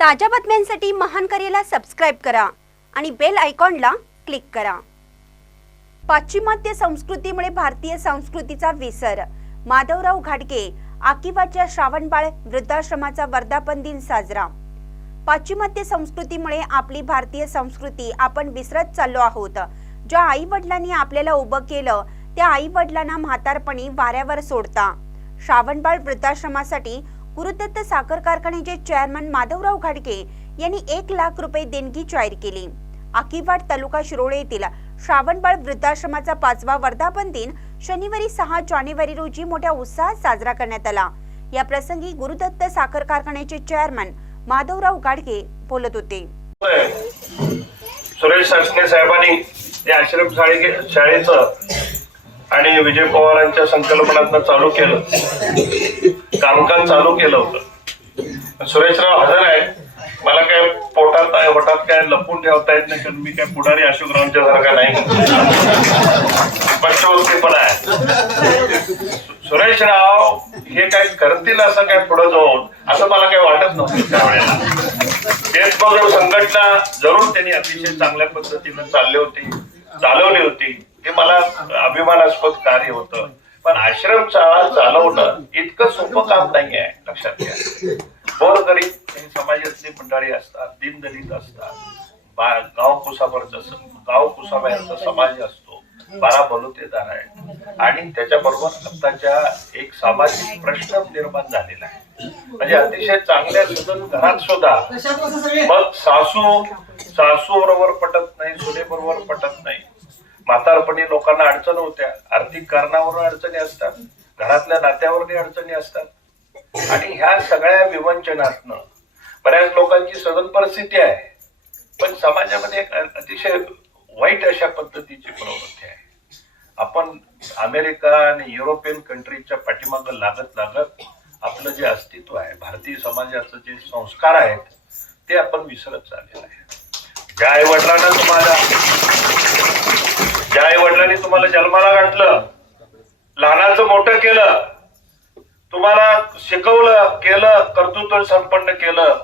ताज्या बातम्यांसाठी महान करेला सबस्क्राईब करा आणि बेल आयकॉनला क्लिक करा. पाश्चिमात्य संस्कृतीमुळे भारतीय संस्कृतीचा विसर. माधवराव घाटगे आकिवाच्या श्रावणबाळ वृद्धाश्रमाचा वर्धापन दिन साजरा. पाश्चिमात्य संस्कृतीमुळे आपली भारतीय संस्कृती आपण विसरत चाललो आहोत. ज्या आई वडिलांनी आपल्याला उभं केलं त्या आई वडिलांना म्हातारपणी वाऱ्यावर सोडता. श्रावणबाळ वृद्धाश्रमासाठी गुरुदत्त साखर कारखान्याचे चेअरमन माधवराव घाडगे यांनी एक लाख रुपये देणगी जाहीर केली. आकिवाड तालुका शिरोळे येथील श्रावणबाळ वृद्धाश्रमाचा पाचवा वर्धापन दिन शनिवारी सहा जानेवारी रोजी मोठ्या उत्साहात साजरा करण्यात आला. या प्रसंगी गुरुदत्त साखर कारखान्याचे चेअरमन माधवराव गाडगे बोलत होते. सुरेश सासने साहेबांनी या आश्रम शाळे शाळेचं आणि विजय पवारांच्या संकल्पनातनं चालू केलं. कामकाज चालू केलं होतं. सुरेशराव हजर आहे मला काय पोटात आहे पोटात काय लपून ठेवता येत नाही कारण मी काय पुढारी अशोकरावांच्या सारखा नाही. स्पष्टवक्ती पण आहे. सुरेशराव हे काय करतील असं काय पुढे जाऊन असं मला काही वाटत नव्हतं त्यावेळेला. तेच मग संघटना जरूर त्यांनी अतिशय चांगल्या पद्धतीनं चालली होती चालवली होती. हे मला अभिमानास्पद कार्य होतं. पण आश्रमशाळा चालवणं इतकं सोपं काम नाही आहे लक्षात घ्या. गोरगरीब आणि समाजातली मंडळी असतात दीनदलित असतात. बा- गाव कुसावरचा गाव कुसाबाहेरचा समाज असतो बारा बलुतेदार आहे आणि त्याच्याबरोबर आत्ताच्या एक सामाजिक प्रश्न निर्माण झालेला आहे. म्हणजे अतिशय चांगल्या सुदन घरात सुद्धा मग सासू सासू बरोबर पटत नाही सुने बरोबर पटत नाही. म्हातारपणी लोकांना अडचण होत्या. आर्थिक कारणावरून अडचणी असतात. घरातल्या नात्यावरही अडचणी असतात. आणि ह्या सगळ्या विवंचनातनं बऱ्याच लोकांची सदन परिस्थिती आहे. पण समाजामध्ये एक अतिशय वाईट अशा पद्धतीची प्रवृत्ती आहे. आपण अमेरिका आणि युरोपियन कंट्रीच्या पाठीमागं लागत लागत आपलं जे अस्तित्व आहे भारतीय समाजाचं जे संस्कार आहेत ते आपण विसरत चाललेलं आहे. ज्या आई वडिलांना तुम्हाला ज्या आई वडिलांनी तुम्हाला जन्माला घातलं लहानाचं मोठं केलं तुम्हाला शिकवलं केलं कर्तृत्व संपन्न केलं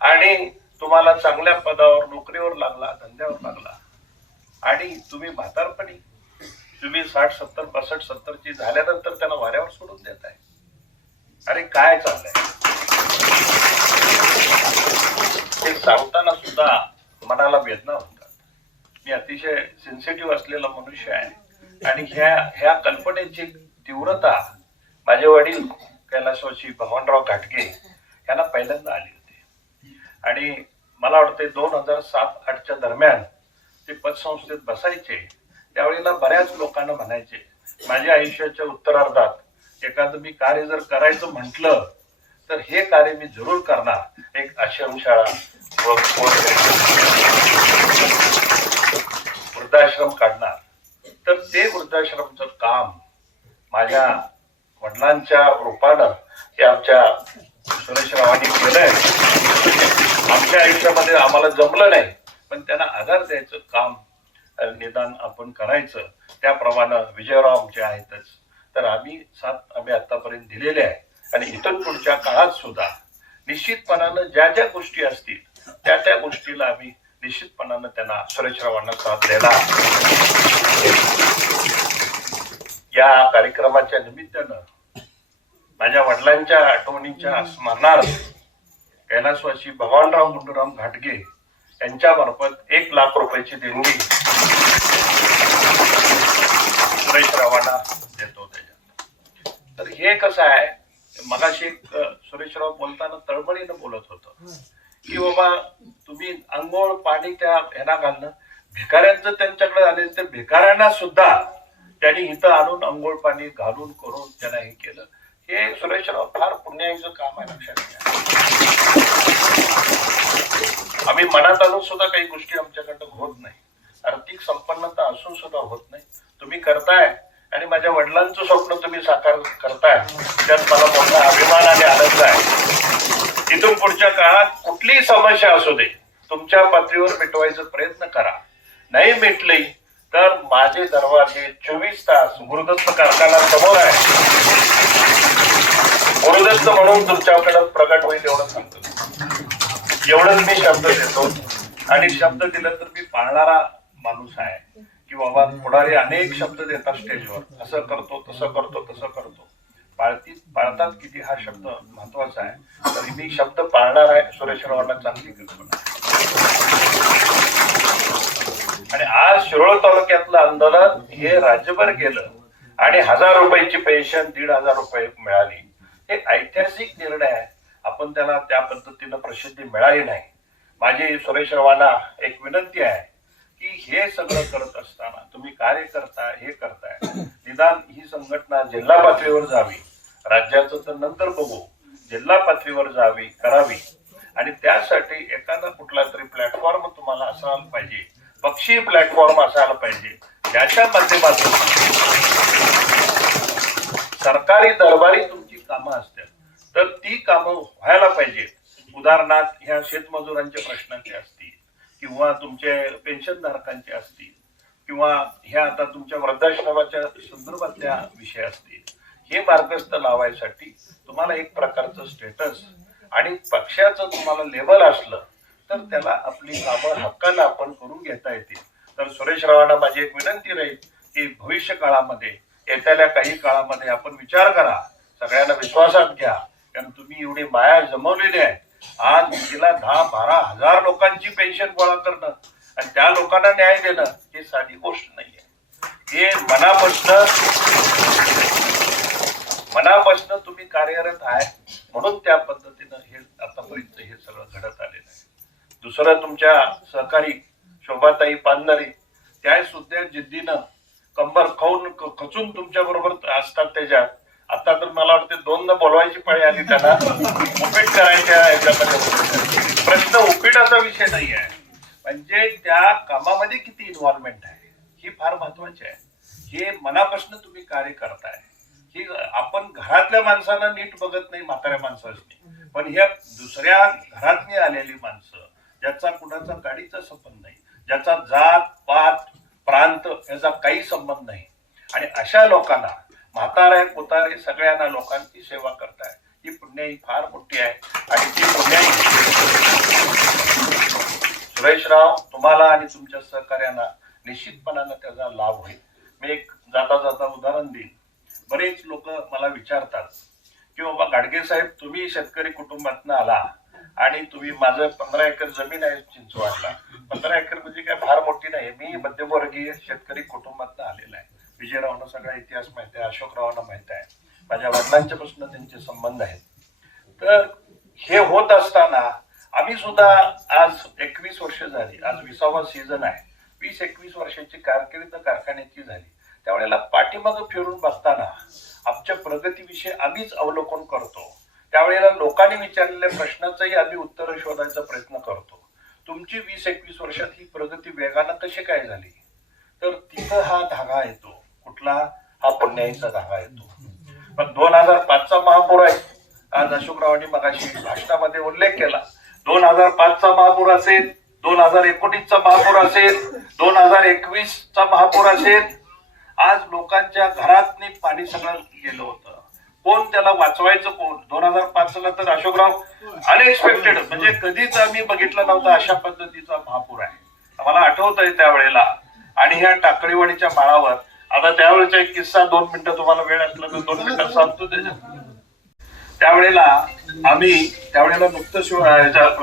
आणि तुम्हाला चांगल्या पदावर नोकरीवर लागला धंद्यावर लागला. आणि तुम्ही म्हातारपणी तुम्ही साठ सत्तर पासष्ट सत्तरची झाल्यानंतर त्यांना वाऱ्यावर सोडून देत आहे अरे काय चाललंय? ते सांगताना सुद्धा मनाला वेदना होती. मी अतिशय सेन्सिटिव्ह असलेला मनुष्य आहे. आणि ह्या ह्या कल्पनेची तीव्रता माझे वडील कैलासवाची भगवानराव घाटगे यांना पहिल्यांदा आली होती. आणि मला वाटते दोन हजार सात आठच्या दरम्यान ते पतसंस्थेत बसायचे. त्यावेळेला बऱ्याच लोकांना म्हणायचे माझ्या आयुष्याच्या उत्तरार्धात एखादं मी कार्य जर करायचं म्हटलं तर हे कार्य मी जरूर करणार. एक आश्रमशाळा वृद्धाश्रम काढणार. तर ते वृद्धाश्रमचं काम माझ्या वडिलांच्या रूपानं हे आमच्या सुरेशरावांनी केलंय. आमच्या आयुष्यामध्ये आम्हाला जमलं नाही पण त्यांना आधार द्यायचं काम निदान आपण करायचं. त्याप्रमाणे विजयराव आमचे आहेतच. तर आम्ही साथ आम्ही आतापर्यंत दिलेले आहे. आणि इतर पुढच्या काळात सुद्धा निश्चितपणानं ज्या ज्या गोष्टी असतील त्या त्या गोष्टीला आम्ही निश्चितपणानं त्यांना सुरेशरावांना साथ देणार या कार्यक्रमाच्या निमित्तानं माझ्या वडिलांच्या आठवणीच्या स्मरणार्थ कैलासवासी भगवानराव गुंडूराम घाटगे यांच्या मार्फत एक लाख रुपयाची देणगी सुरेशरावांना देतो त्याच्यात. तर हे कसं आहे मगाशी एक, सुरेशराव बोलताना तळमळीनं बोलत होतं. की बाबा तुम्ही अंघोळ पाणी त्या ह्याला घालणं. भिकाऱ्यांचं त्यांच्याकडे आले तर भिकाऱ्यांना सुद्धा त्यांनी इथं आणून अंघोळ पाणी घालून करून त्यांना हे केलं. हे सुरेशराव फार पुण्याचं काम आहे लक्षात घ्या. आम्ही मनात आणून सुद्धा काही गोष्टी आमच्याकडनं होत नाही. आर्थिक संपन्नता असून सुद्धा होत नाही. तुम्ही करताय आणि माझ्या वडिलांचं स्वप्न तुम्ही साकार करताय. त्यात मला मोठा अभिमान आणि आनंद आहे. इथून पुढच्या काळात कुठलीही समस्या असू दे तुमच्या पातळीवर मिटवायचा प्रयत्न करा. नाही मिटली तर माझे दरवाजे चोवीस तास गुरुदत्त कारखाना समोर आहे गुरुदत्त म्हणून तुमच्याकडे प्रगट होईल एवढं सांगतो. एवढंच मी शब्द देतो. आणि शब्द दिला तर मी पाळणारा माणूस आहे. की बाबा पुढारी अनेक शब्द देतात स्टेजवर असं करतो तसं करतो तसं करतो. पाळतीत पाळतात किती हा शब्द महत्त्वाचा आहे तरी मी शब्द पाळणार आहे सुरेशरावांना चांगली कल्पना आणि आज शिरोळ तालुक्यातलं आंदोलन हे राज्यभर गेलं आणि हजार रुपयाची पेन्शन दीड हजार रुपये मिळाली. हे ऐतिहासिक निर्णय आहे. आपण त्याला त्या पद्धतीनं प्रसिद्धी मिळाली नाही. माझी सुरेशरावांना एक विनंती आहे की हे सगळं करत असताना तुम्ही कार्य करता हे करताय. निदान ही संघटना जिल्हा पातळीवर जावी. राज्याचं तर नंतर बघू. जिल्हा पातळीवर जावी करावी. आणि त्यासाठी एखादा कुठला तरी प्लॅटफॉर्म तुम्हाला असायला पाहिजे. पक्षी प्लॅटफॉर्म असायला पाहिजे. ज्याच्या माध्यमातून सरकारी दरबारी तुमची कामं असतात. तर ती कामं व्हायला पाहिजेत. उदाहरणार्थ ह्या शेतमजुरांच्या प्रश्नांचे असतील किंवा तुमचे पेन्शनधारकांचे असतील किंवा ह्या आता तुमच्या वृद्धाश्रमाच्या संदर्भातल्या विषय असतील हे मार्गस्थ लावायसाठी तुम्हाला एक प्रकारचं स्टेटस आणि पक्षाचं तुम्हाला लेबल असलं तर त्याला आपली कामं हक्कानं आपण करून घेता येतील. तर सुरेश रावांना माझी एक विनंती राहील की भविष्य काळामध्ये येत्याल्या काही काळामध्ये आपण विचार करा. सगळ्यांना विश्वासात घ्या. कारण तुम्ही एवढी माया जमवलेली आहे. आज तिला दहा बारा हजार लोकांची पेन्शन गोळा करणं आणि त्या लोकांना न्याय देणं हे साधी गोष्ट नाहीये. हे मनापासून मनापासून तुम्ही कार्यरत आहे म्हणून त्या पद्धतीनं हे आतापर्यंत हे सगळं घडत आलेलं आहे. दुसरं तुमच्या सहकारी शोभाताई पाननरे त्या सुद्धा जिद्दीनं कंबर खाऊन खचून तुमच्या बरोबर असतात त्याच्यात आता तर मला वाटते दोनदा बोलवायची पाळी आली त्यांना. उपीट करायच्या याच्यामध्ये प्रश्न उपीटाचा विषय नाही आहे. म्हणजे त्या कामामध्ये किती इन्व्हॉल्वमेंट आहे ही फार महत्वाची आहे. हे मनापासून तुम्ही कार्य करताय. ही आपण घरातल्या माणसांना नीट बघत नाही म्हाताऱ्या माणसाची पण ह्या दुसऱ्या घरातनी आलेली माणसं ज्याचा कुणाचा गाडीचा संबंध नाही ज्याचा जात पात प्रांत याचा काही संबंध नाही. आणि अशा लोकांना म्हातारे कोतारे सगळ्यांना लोकांची सेवा करताय. ही पुण्याई फार मोठी आहे. आणि ती पुण्याई सुरेशराव तुम्हाला आणि तुमच्या सहकार्यांना निश्चितपणानं त्याचा लाभ होईल. मी एक जाता जाता उदाहरण देईन. बरेच लोक मला विचारतात की बाबा गाडगे साहेब तुम्ही शेतकरी कुटुंबातनं आला आणि तुम्ही माझं पंधरा एकर जमीन आहे चिंचवाडला. पंधरा एकर म्हणजे काय फार मोठी नाही. मी मध्यमवर्गीय शेतकरी कुटुंबातनं आलेला आहे. विजयरावांना सगळा इतिहास माहिती आहे अशोकरावांना माहिती आहे. माझ्या वडिलांच्या पासून त्यांचे संबंध आहेत. तर हे होत असताना आम्ही सुद्धा आज एकवीस वर्ष झाली. आज विसावा सीझन आहे. वीस एकवीस वर्षाची कारकीर्द कारखान्याची झाली. त्यावेळेला पाठीमागं फिरून बघताना आमच्या प्रगतीविषयी आम्हीच अवलोकन करतो. त्यावेळेला लोकांनी विचारलेल्या प्रश्नाचंही आम्ही उत्तर शोधायचा प्रयत्न करतो. तुमची वीस एकवीस वर्षात ही प्रगती वेगानं कशी काय झाली? तर तिथं हा धागा येतो. कुठला? हा पुण्याईचा धागा येतो. पण दोन हजार पाचचा महापूर आहे. आज अशोकरावांनी मगाशी भाषणामध्ये उल्लेख केला. दोन हजार पाचचा महापूर असेल दोन हजार एकोणीसचा महापूर असेल दोन हजार एकवीसचा महापूर असेल आज लोकांच्या घरात पाणी सगळं गेलं होतं. कोण त्याला वाचवायचं कोण? दोन हजार पाचला तर अशोकराव अनएक्सपेक्टेड म्हणजे कधीच आम्ही बघितलं नव्हतं अशा पद्धतीचा महापूर आहे. मला आठवत आहे त्यावेळेला. आणि ह्या टाकळीवाडीच्या माळावर आता त्यावेळेचा एक किस्सा दोन मिनिटं तुम्हाला वेळ असला तर दोन मिनिटं सांगतो त्याच्यात. त्यावेळेला आम्ही त्यावेळेला नुकतंच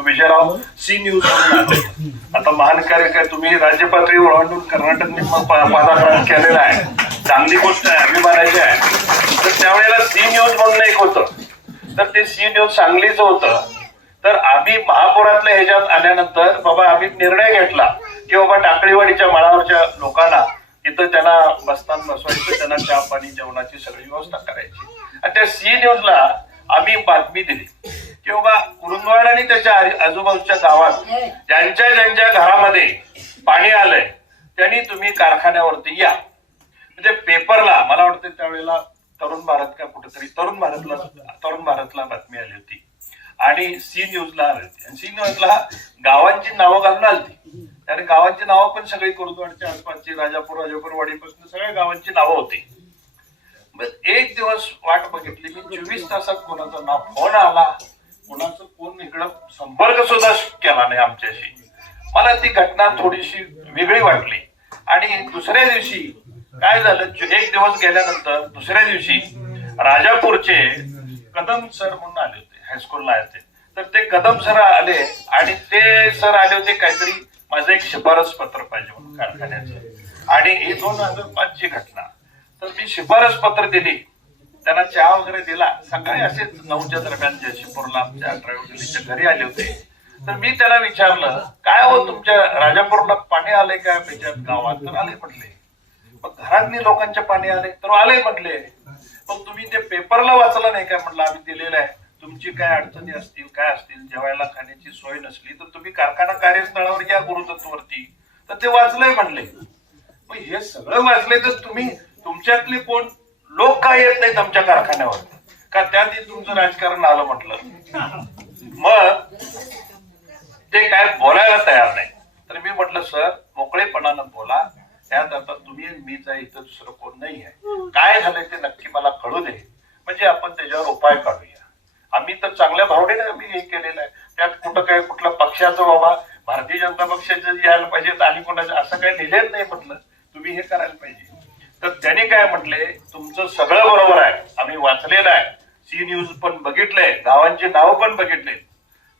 विजयराव सी न्यूज आता महान कार्य काय तुम्ही राज्य पातळीवर ओलांडून कर्नाटकने मग पादाक्रांत केलेला आहे. चांगली गोष्ट आहे अभिमानाची आहे. तर त्यावेळेला सी न्यूज म्हणून एक होतं. तर ते सी न्यूज सांगलीचं होतं. तर आम्ही महापुरातल्या ह्याच्यात आल्यानंतर बाबा आम्ही निर्णय घेतला की बाबा टाकळीवाडीच्या माळावरच्या लोकांना इथं त्यांना बसताना बसवायचं त्यांना चहा पाणी जेवणाची सगळी व्यवस्था करायची. आणि त्या सी न्यूजला आम्ही बातमी दिली. की बाबा कुरुंदवाड आणि त्याच्या आजूबाजूच्या गावात ज्यांच्या ज्यांच्या घरामध्ये पाणी आलंय त्यांनी तुम्ही कारखान्यावरती या. म्हणजे पेपरला मला वाटतं त्यावेळेला तरुण भारत का कुठेतरी तरुण भारतला तरुण भारतला बातमी आली होती. आणि सी न्यूजला आली होती. आणि सी न्यूजला गावांची नावं घालून होती. त्याने गावांची नावं पण सगळी कुरुंदवाडच्या आसपासची राजापूर राजापूरवाडीपासून सगळ्या गावांची नावं होती. एक दिवस वाट बघितली मी चोवीस तासात कोणाचा ना फोन आला कोणाचं कोण इकडं संपर्क सुद्धा केला नाही आमच्याशी. मला ती घटना थोडीशी वेगळी वाटली. आणि दुसऱ्या दिवशी काय झालं एक दिवस गेल्यानंतर दुसऱ्या दिवशी राजापूरचे कदम सर म्हणून आले होते हायस्कूलला होते. तर ते कदम सर आले आणि ते सर आले होते काहीतरी माझं एक शिफारस पत्र पाहिजे म्हणून कारखान्याचं. आणि ही दोन हजार पाचची घटना. तर मी शिफारस पत्र दिली. त्यांना चहा वगैरे दिला. सकाळी असेच नऊच्या दरम्यान जयसिंगपूरला आमच्या ट्रॅव्हल घरी आले होते. तर मी त्याला विचारलं काय हो तुमच्या राजापूरला पाणी आले का? त्याच्यात गावात तर आले म्हटले. मग घरातली लोकांचे पाणी आले तर आले म्हटले. मग तुम्ही ते पेपरला वाचलं नाही काय म्हटलं आम्ही दिलेलं आहे. तुमची काय अडचणी असतील काय असतील जेवायला खाण्याची सोय नसली तर तुम्ही कारखाना कार्यस्थळावर या गुरुतत्ववरती तर ते वाचलंय म्हणले मग हे सगळं वाचले तर तुम्ही तुमच्यातले कोण? लोक काय येत नाहीत आमच्या कारखान्यावर. का त्या दिवशी तुमचं राजकारण आलं म्हटलं? मग ते काय बोलायला तयार नाही. तर मी म्हटलं सर मोकळेपणानं बोला. त्यात आता तुम्ही आणि आहे इथं दुसरं कोण नाही आहे काय झालंय ते नक्की मला कळू दे. म्हणजे आपण त्याच्यावर उपाय काढूया. आम्ही तर चांगल्या भावनेने आम्ही हे केलेलं आहे. त्यात कुठं काय कुठल्या पक्षाचं बाबा भारतीय जनता पक्षाचं यायला पाहिजे आणि कोणाचं असं काही लिहिलेलं नाही म्हटलं. तुम्ही हे करायला पाहिजे. तर त्यांनी काय म्हटले? तुमचं सगळं बरोबर आहे. आम्ही वाचलेलं आहे. सी न्यूज पण बघितलंय. गावांची नावं पण बघितले.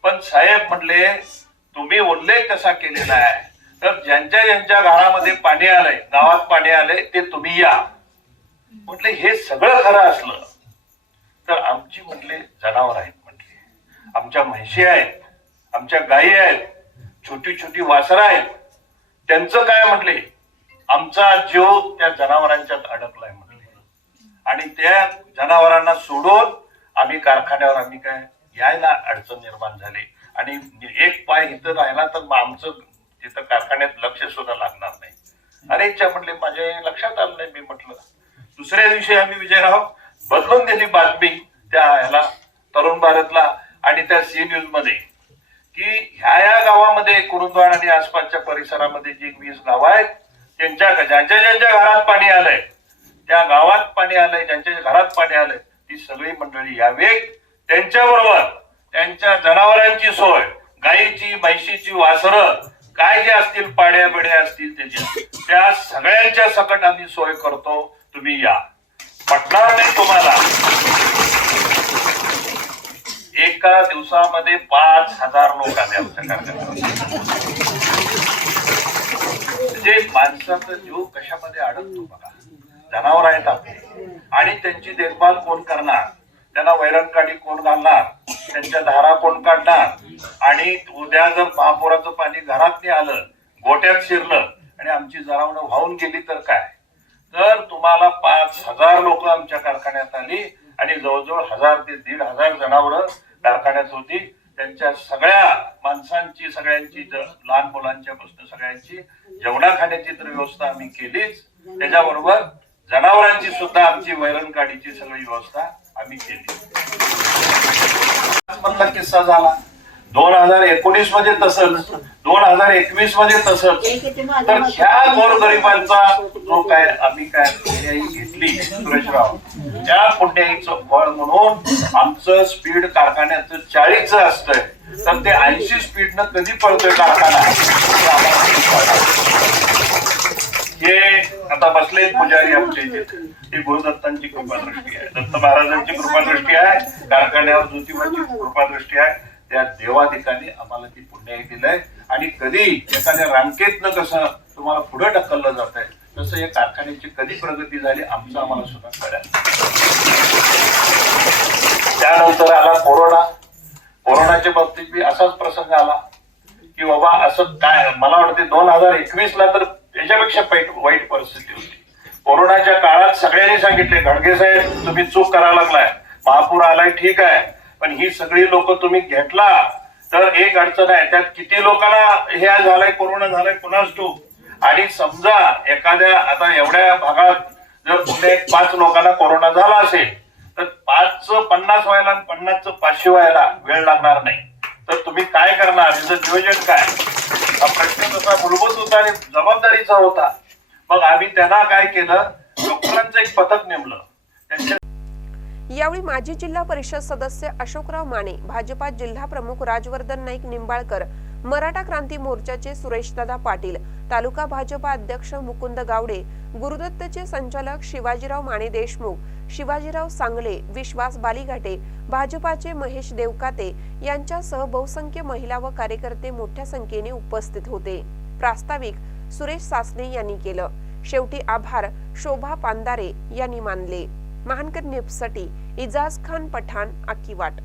पण साहेब म्हटले तुम्ही उल्लेख कसा केलेला आहे? तर ज्यांच्या ज्यांच्या घरामध्ये पाणी आलंय गावात पाणी आलंय ते तुम्ही या. म्हटले हे सगळं खरं असलं. तर आमची म्हटले जनावर आहेत म्हटले. आमच्या म्हशी आहेत. आमच्या गायी आहेत. छोटी छोटी वासरं आहेत. त्यांचं काय म्हटले? आमचा जीव त्या जनावरांच्यात अडकलाय म्हटले आणि त्या जनावरांना सोडून आम्ही कारखान्यावर आम्ही काय यायला अडचण निर्माण झाली. आणि एक पाय इथं राहिला तर आमचं तिथं कारखान्यात लक्ष सुद्धा लागणार नाही. अरे इच्छा म्हटले माझ्या लक्षात आलं नाही मी म्हटलं. दुसऱ्या दिवशी आम्ही विजयराव बदलून दिली बातमी त्या ह्याला तरुण भारतला आणि त्या सी न्यूजमध्ये. की ह्या या गावामध्ये कुरुंदवाड आणि आसपासच्या परिसरामध्ये जी वीस गाव आहेत त्यांच्या ज्यांच्या ज्यांच्या घरात पाणी आलंय त्या गावात पाणी आलंय ज्यांच्या घरात पाणी आलंय ती सगळी मंडळी यावे त्यांच्याबरोबर त्यांच्या जनावरांची सोय गायीची म्हैशीची वासरं काय जे असतील पाड्या बिड्या असतील त्याच्या त्या सगळ्यांच्या सकट आम्ही सोय करतो. तुम्ही या. पटणार नाही तुम्हाला. एका दिवसामध्ये पाच हजार लोक आले आमच्या कार्यक्रमात म्हणजे माणसाचा जीव कशामध्ये अडकतो बघा. जनावर आहेत आपले. आणि त्यांची देखभाल कोण करणार? त्यांना वैरणकाठी कोण घालणार? त्यांच्या धारा कोण काढणार? आणि उद्या जर महापुराचं पाणी घरात नाही आलं गोट्यात शिरलं आणि आमची जनावरं वाहून गेली तर काय? तर तुम्हाला पाच हजार लोक आमच्या कारखान्यात आली आणि जवळजवळ हजार ते दीड हजार जनावरं कारखान्यात होती. त्यांच्या सगळ्या माणसांची सगळ्यांची लहान मुलांच्या पासून सगळ्यांची जेवणा खाण्याची तर व्यवस्था आम्ही केलीच. त्याच्याबरोबर जनावरांची सुद्धा आमची वैरण काढीची सगळी व्यवस्था आम्ही केली. मधला किस्सा झाला. दोन हजार एकोणीसमध्ये तसंच दोन हजार एकवीसमध्ये तसंच. तर ह्या गोरगरिबांचा जो काय आम्ही काय घेतली सुरेशराव? त्या पुण्याईचं फळ म्हणून आमचं स्पीड कारखान्याचं चाळीसचं असतंय तर ते ऐंशी स्पीडनं कधी पळतोय कारखाना? हे आता बसले पुजारी आमचे इथे. ही गुरुदत्तांची कृपादृष्टी आहे. दत्त महाराजांची कृपादृष्टी आहे. कारखान्यावर ज्योतिबाची कृपादृष्टी आहे. त्या देवाधिकाने आम्हाला ती पुण्याई दिलंय. आणि कधी एखाद्या रांकेतनं कसं तुम्हाला पुढे ढकललं जात आहे तसं या कारखान्याची कधी प्रगती झाली आमचं आम्हाला सुद्धा कळायला त्यानंतर आला कोरोना. कोरोनाच्या बाबतीत बी असाच प्रसंग आला की बाबा असं काय मला वाटते दोन हजार एकवीस ला तर त्याच्यापेक्षा वाईट परिस्थिती होती. कोरोनाच्या काळात सगळ्यांनी सांगितले घडगे साहेब तुम्ही चूक करायला लागलाय. महापूर आलाय ठीक आहे. पण ही सगळी लोक तुम्ही घेतला तर एक अडचण आहे. त्यात किती लोकांना हे झालंय कोरोना झालाय पुन्हा टू आणि समजा एखाद्या आता एवढ्या भागात जर कुठे पाच लोकांना कोरोना झाला असेल तर पाच पन्नास व्हायला पन्नास पाचशे व्हायला वेळ लागणार नाही. तर तुम्ही काय करणार? नियोजन काय? हा प्रश्न तसा मूलभूत होता आणि जबाबदारीचा होता. मग आम्ही त्यांना काय केलं? डॉक्टरांचं एक पथक नेमलं. त्यांच्या यावेळी माजी जिल्हा परिषद सदस्य अशोकराव माने भाजपा जिल्हा प्रमुख राजवर्धन नाईक निंबाळकर मराठा क्रांती मोर्चाचे सुरेशदादा पाटील तालुका भाजपा अध्यक्ष मुकुंद गावडे गुरुदत्तचे संचालक शिवाजीराव माने देशमुख शिवाजीराव सांगले विश्वास बालिघाटे भाजपाचे महेश देवकाते यांच्यासह बहुसंख्य महिला व कार्यकर्ते मोठ्या संख्येने उपस्थित होते. प्रास्ताविक सुरेश सासने यांनी केलं. शेवटी आभार शोभा पांदारे यांनी मानले. महानकर न्यूजसाठी इजाज खान पठाण आकिवाट.